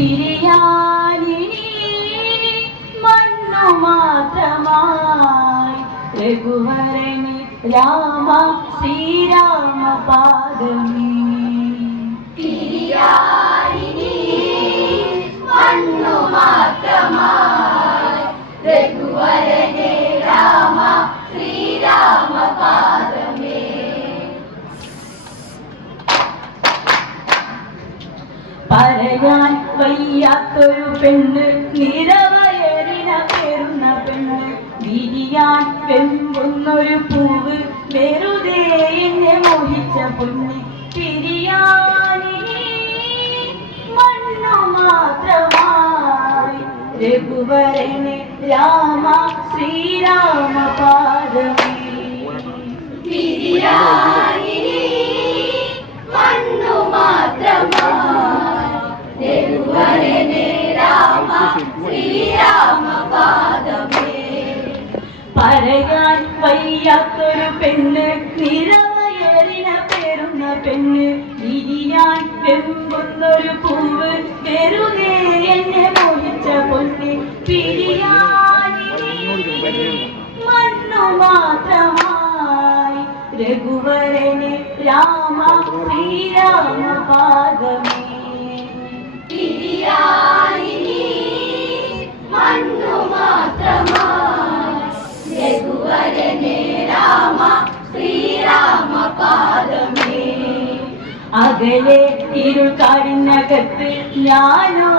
പിരിയാനിനി മണ്ണു മാത്രമായി രഘുവരനി രാമ ശ്രീരാമ പാദമേ. പിരിയാനിനി മണ്ണു മാത്രമായി രഘുവരനെ രാമ ശ്രീരാമ പാദമേ. പറയാൻ വയ്യാത്തൊരു പെണ്ണ് നിറവയറിന പേരുന്ന പെണ്ണ് വിരിയാൻ വെമ്പുന്നൊരു പൂവ് വെറുതെ എന്നെ മോഹിച്ച പൊന്ന് പിരിയാനിനി മണ്ണു മാത്രമായി രഘുവരനെ രാമ ശ്രീരാമ പാദമേ. പിരിയാനിനി മണ്ണു മാത്രമായി രഘുവരനെ രാമ ശ്രീരാമ പാദമേ. പറയാൻ വയ്യാത്തൊരു പെണ്ണ് നിറവയറിന പേരുന്ന പെണ്ണ് വിരിയാൻ വെമ്പുന്നൊരു പൂവ് വെറുതെ എന്നെ മോഹിച്ച പൊന്ന് പിരിയാനിനി മണ്ണു മാത്രമായി രഘുവരനെ രാമ ശ്രീരാമ പാദമേ. പിരിയാനിനി മണ്ണു മാത്രമായി രഘുവരനെ രാമ ശ്രീരാമ പാദമേ. അകലെ ഇരുൾ കാടിനകത്ത് ഞാനോ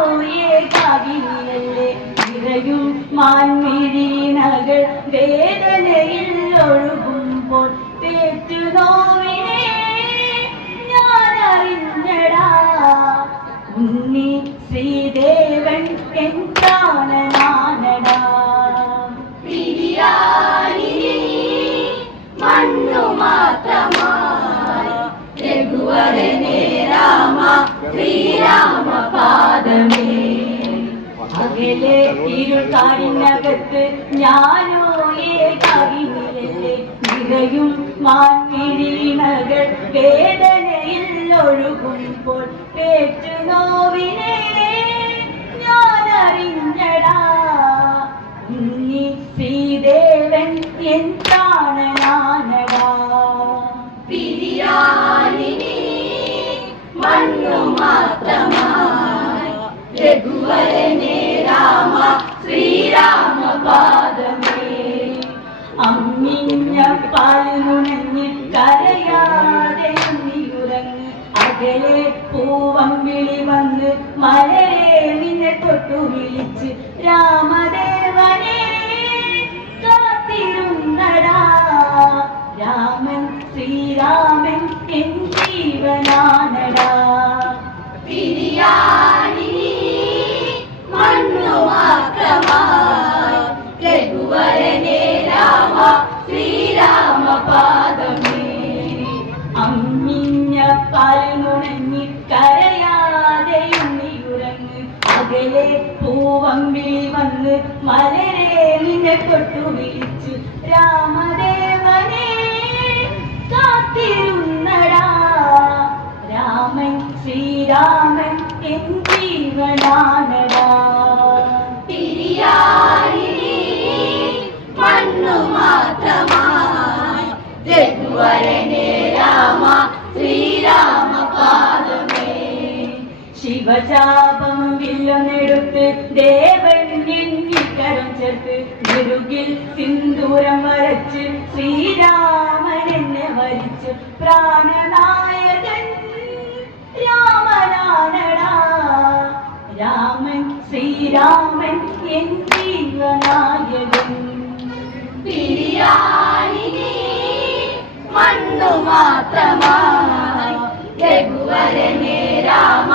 ഏകാകിനിയല്ലേ നിറയും മാൻമിഴിനകൾ വേദനയിൽ ഒഴുകുമ്പോൾ പേറ്റു നോവിനെ ഞാൻ അറിഞ്ഞടാ ഉണ്ണി ശ്രീദേവൻ എൻ പ്രാണനാനടാ. പിരിയാനിനി മണ്ണു മാത്രമായി രഘുവരനെ രാമ ശ്രീരാമ പാദമേ. അകലെ ഇരുൾ കാടിനകത്ത് ഞാനോ ഏകാകിനിയല്ലേ നിറയും മാൻമിഴിനകൾ വേദനയിൽ ഒഴുകുമ്പോൾ പേറ്റു നോവിനെ ഞാൻ അറിഞ്ഞടാ ഉണ്ണി ശ്രീദേവൻ എൻ പ്രാണനാനടാ. പിരിയാനിനി മണ്ണു മാത്രമായി രഘുവരനെ രാമ ശ്രീരാമ പാദമേ. അമ്മിഞ്ഞ പാല് നുണഞ്ഞ് കരയാതെ ഉറങ്ങ് അകലെ പൂവമ്പിളി വന്ന് മലരെ നിന്നെ തൊട്ടു വിളിച്ച് രാമദേവനെ കാത്തിരുന്നടാ രാമൻ ശ്രീരാമൻ എൻ ജീവനാനടാ. പിരിയാനിനി മണ്ണു മാത്രമായി രഘുവരനെ രാമ ശ്രീരാമ പാദമേ. അമ്മിഞ്ഞ പാല് നുണഞ്ഞ് കരയാതെ ഉറങ്ങ് അകലെ പൂവമ്പിളി വന്ന് മലരെ നിന്നെ തൊട്ടു വിളിച്ച് രാമദേവനെ കാത്തിരുന്നടാ രാമൻ ശ്രീരാമൻ എൻ ജീവനാനടാ. പിരിയാനിനി മണ്ണു മാത്രമായി രഘുവരനെ രാമ ശ്രീരാമ പാദമേ. ശിവശാപം വില്ലൊന്നെടുത്ത് ദേവൻ എണ്ണിക്കരം ചേർത്ത് നെടുകിൽ സിന്ദൂരം വരച്ച് ശ്രീരാമൻ എന്നെ വരിച്ച് പ്രാണനായകൻ രാമനാനടാ രാമൻ ശ്രീരാമൻ എൻ ജീവനായകൻ. പിരിയാനിനി മണ്ണു മാത്രമായി രഘുവരനെ രാമ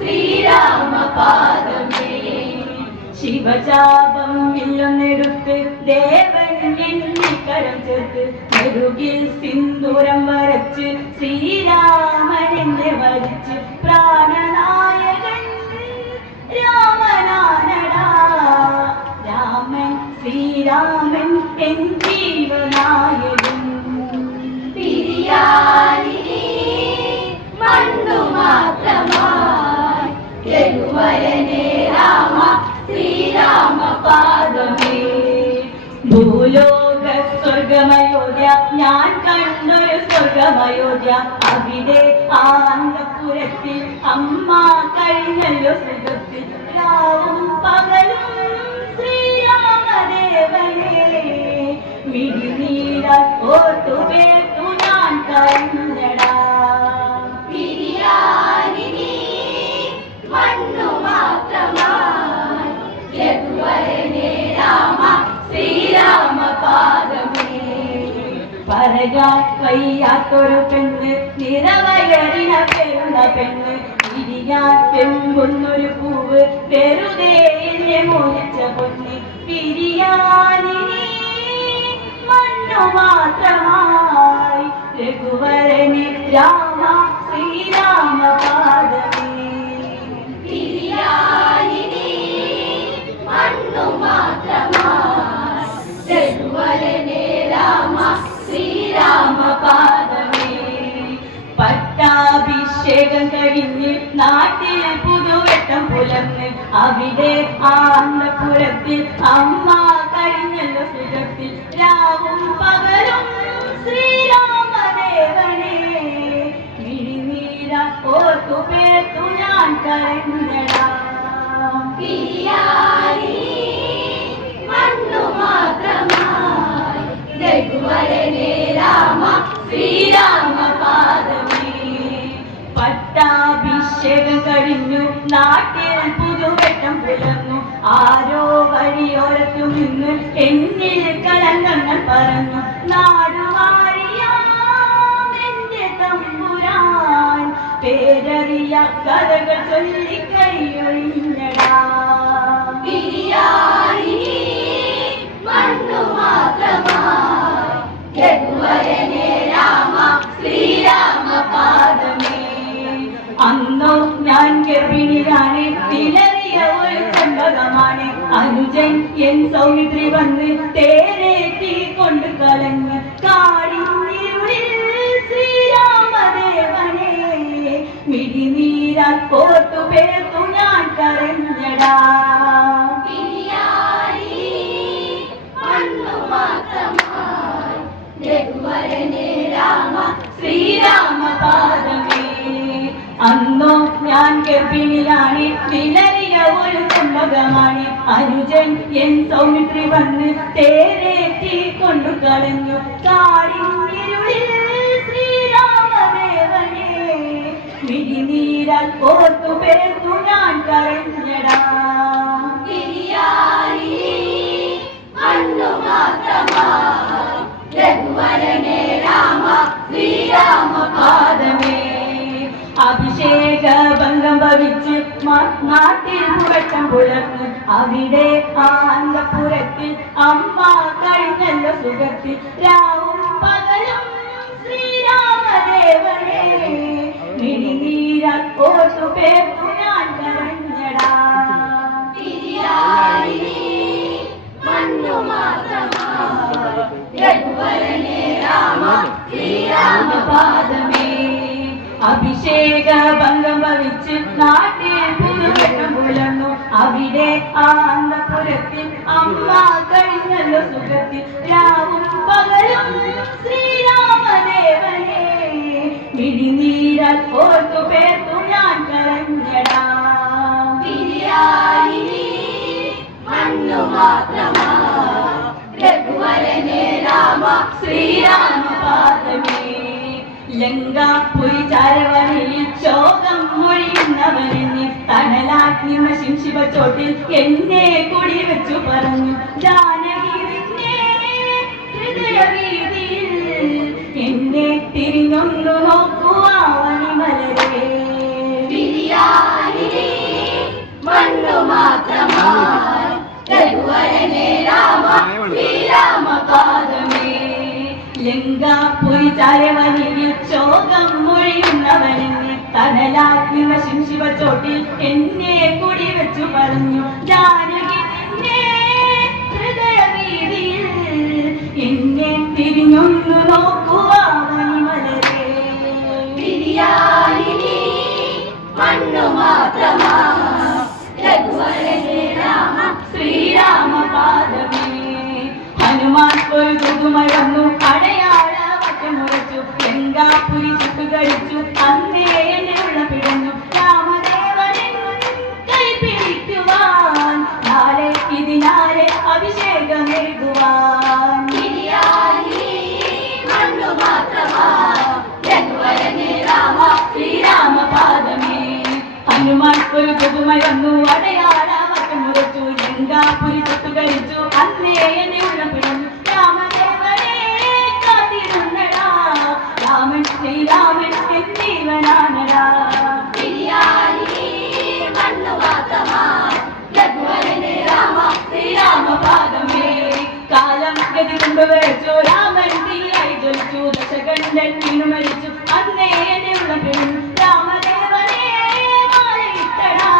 ശ്രീരാമ പാദമേ. ശിവശാപം വില്ലൊന്നെടുത്ത് ദേവൻ എണ്ണിക്കരം ചേർത്ത് നെടുകിൽ സിന്ദൂരം വരച്ച് ശ്രീരാമൻ എന്നെ വരിച്ച് പ്രാണനായകൻ രാമനാനടാ രാമൻ ശ്രീരാമൻ എൻ ജീവനായകൻ. പിരിയാനിനി മണ്ണു മാത്രമായി രഘുവരനെ രഘുവരനെ രാമ ശ്രീരാമ പാദമേ. ഭൂലോക സ്വർഗമയോധ്യ ഞാൻ കണ്ടൊരു സ്വർഗമയോധ്യ അവിടെ ആനന്ദപുരത്തിൽ അമ്മ കഴിഞ്ഞല്ലോ സുഖത്തിൽ രാവും പകലും ശ്രീരാമദേവനെ മിഴിനീരാൽ ഓർത്തുപേർത്തു ഞാൻ കഴിഞ്ഞടാ. പിരിയാനിനി മണ്ണു മാത്രമായി രഘുവരനെ രാമ ശ്രീരാമ പാദമേ. പറയാൻ വയ്യാത്തൊരു പെണ്ണ് നിറവയറിന പെരുന്ന പെണ്ണ് പിരിയാൻ പെമ്പുന്നൊരു പൂവ് വെറുതെ എന്നെ മോഹിച്ച പൊന്ന് പിരിയാനിനി മണ്ണു മാത്രമായി രഘുവരനെ രാമ ശ്രീരാമ പാദമേ. പിരിയാനിനി മണ്ണു മാത്രമായി രഘുവരനെ രാമ ശ്രീരാമ പാദമേ. പട്ടാഭിഷേകം കഴിഞ്ഞ് നാട്ടിൽ പുതുവെട്ടം പുലർന്ന് അവിടെ ആനന്ദപുരത്തിൽ അമ്മ കഴിഞ്ഞല്ലോ സുഖത്തിൽ രാവും പകലും ശ്രീരാമദേവനെ മിഴിനീര ഓർത്തു പേർത്തു ഞാൻ കരഞ്ഞടാ. പിരിയാനിനി മണ്ണു മാത്രമായി രഘുവരനെ രാമ ശ്രീരാമ പാദമേ. പട്ടാഭിഷേകം കഴിഞ്ഞു നാട്ടിൽ പുതുവെട്ടം പുലർന്നു ആരോ വഴിയോരത്തു നിന്ന് എന്നിൽ കളങ്കങ്ങൾ പറഞ്ഞു നാടുവാഴിയാം എന്റെ തമ്പുരാൻ പേരറിയ കഥകൾ ചൊല്ലിക്കൈയൊഴിഞ്ഞടാ. പിരിയാനിനി മണ്ണു മാത്രമായി രഘുവരനെ രാമ ശ്രീരാമ പാദമേ. അന്നോ ഞാൻ ഗർഭിണിയാണ് തിലറിയ ഒരു ചെമ്പകമാണ് അനുജൻ എൻ സൗമിത്രി വന്ന് തേരേറ്റി കൊണ്ട് കളഞ്ഞ് കാടിന്നിരുളിൽ ശ്രീരാമദേവനെ മിഴിനീരാൽ കോർത്തു പേർത്തു ഞാൻ കരഞ്ഞടാ. പിരിയാനിനി മണ്ണു മാത്രമായി രഘുവരനെ രാമ ശ്രീരാമ പാദമേ. അന്നോ ഞാൻ ഗർഭിണിയാണ് വിലറിയ ഒരു ചെമ്പകമാണ് അനുജൻ എൻ സൗമിത്രി വന്ന് തേരേറ്റി കൊണ്ടു കളഞ്ഞു കാടിന്നിരുളിൽ ശ്രീരാമദേവനെ മിഴിനീരാൽ കോർത്തു പേർത്തു ഞാൻ കരഞ്ഞടാ. പിരിയാനിനി മണ്ണു മാത്രമായി രഘുവരനെ രാമ ശ്രീരാമ പാദമേ. അഭിഷേക ഭംഗം ഭവിച്ച് നാട്ടിൽ പുറക്കം പുലർന്ന് അവിടെ ആനന്ദപുരത്തിൽ അമ്മ കഴിഞ്ഞല്ലോ സുഖത്തിൽ രാവും പകലും ശ്രീരാമദേവനെ മിഴിനീരാൽ ഓർത്തു പേർത്തു ഞാൻ കരഞ്ഞടാ. പിരിയാനിനി മണ്ണു മാത്രമായി രഘുവരനെ രാമ ശ്രീരാമ പാദമേ. അഭിഷേക ഭംഗം ഭവിച്ച് നാട്ടിൽ പുതുവെട്ടം പുലർന്നു അവിടെ ആനന്ദപുരത്തിൽ അമ്മ കഴിഞ്ഞല്ലോ സുഖത്തിൽ രാവും പകലും ശ്രീരാമദേവനെ മിഴിനീരാൽ ഓർത്തു പേർത്തു ഞാൻ കരഞ്ഞടാ. പിരിയാനിനി മണ്ണു മാത്രമായി രഘുവരനെ രാമ ശ്രീരാമ പാദമേ. ലങ്കാപുരി ചാരവഴിയിൽ ശോകം മൊഴിയുന്നവനെ തണലാഗ്നി നശിം ശിവച്ചോട്ടിൽ എന്നെ കുടി വെച്ചു പറഞ്ഞു ജാനകി നിന്നെ ഹൃദയവീതിയിൽ എന്നെ തിരിഞ്ഞൊന്നു നോക്കുവാനിമലരേ. പിരിയാനിനി മണ്ണു മാത്രമായി രഘുവരനെ രാമ ശ്രീരാമ പാദമേ. ലങ്കാപുരി ചാരവഴിയിൽ ശോകം മൊഴിയുന്നവനെ തണലാഗ്നി നശിം ശിവച്ചോട്ടിൽ എന്നെ കുടി വെച്ചു പറഞ്ഞു ജാനകി നിന്നെ ഹൃദയവീതിയിൽ എന്നെ തിരിഞ്ഞൊന്നു നോക്കുവാനിമലരേ. പിരിയാനിനി മണ്ണു മാത്രമായി ഹനുമാൻ ഒരു പുതുമ വന്നു അടയാള വട്ടം മുറിച്ചു ലങ്കാപുരി തൊട്ടുകരിച്ചു അന്നേ എന്നെ ഉള്ളം പിടഞ്ഞു രാമദേവനെ കാത്തിരുന്നടാ രാമൻ ശ്രീരാമൻ എന്നീവനാനടാ ശ്രീരാമപാദമേ കാലം ഗതി കൊണ്ടുവച്ചു രാമൻ തീയായി ജ്വലിച്ചു ദശകണ്ഠൻ വീണു മരിച്ചു അന്നേ എന്നെ ഉള്ളം പിടഞ്ഞു രാമദേവനെ മാലയിട്ടടാ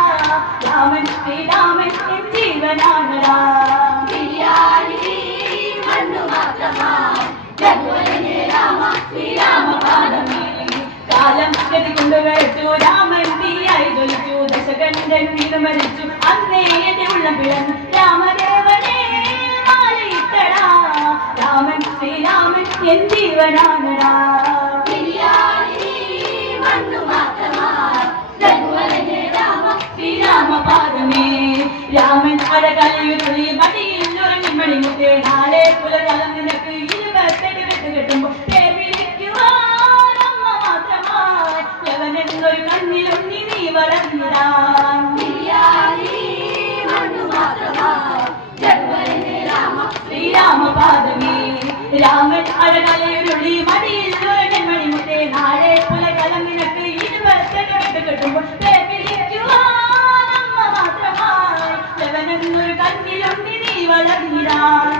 രാമൻ ശ്രീരാമൻ ജീവനാനടാ ശ്രീരാമപാദമേ കാലം ഗതി കൊണ്ടുവച്ചു രാമൻ തീയായി ജ്വലിച്ചു ദശകണ്ഠൻ വീണു മരിച്ചു അന്നേ എന്റെ ഉള്ളം പിളർന്നു രാമദേവനെ മാലയിട്ടടാ രാമൻ ശ്രീരാമൻ എൻ ജീവനാനടാ ശ്രീരാമപാദമേ രാമൻ അഴകലയുരുളി മടിയിൽ ഉറങ്ങി മണിമുത്തേ നാളെ പുലകാലം നിനക്ക് 28 വെട്ട് കെട്ടുമ്പോൾ പേർ വിളിക്കുവാൻ അമ്മ മാത്രമായി യവനെന്നൊരു കണ്ണിലുണ്ണി നീ വളർന്നിടാൻ ശ്രീരാമപാദമേ രാമൻ അഴകലയുരുളി മടിയിൽ ഉറങ്ങി മണിമുത്തേ നാളെ പുലകാലം നിനക്ക് 28 വെട്ട് കെട്ടുമ്പോൾ പേർ വിളിക്കുവാൻ അമ്മ മാത്രമായി യവനെന്നൊരു കണ്ണിലുണ്ണി നീ വളർന്നിടാൻ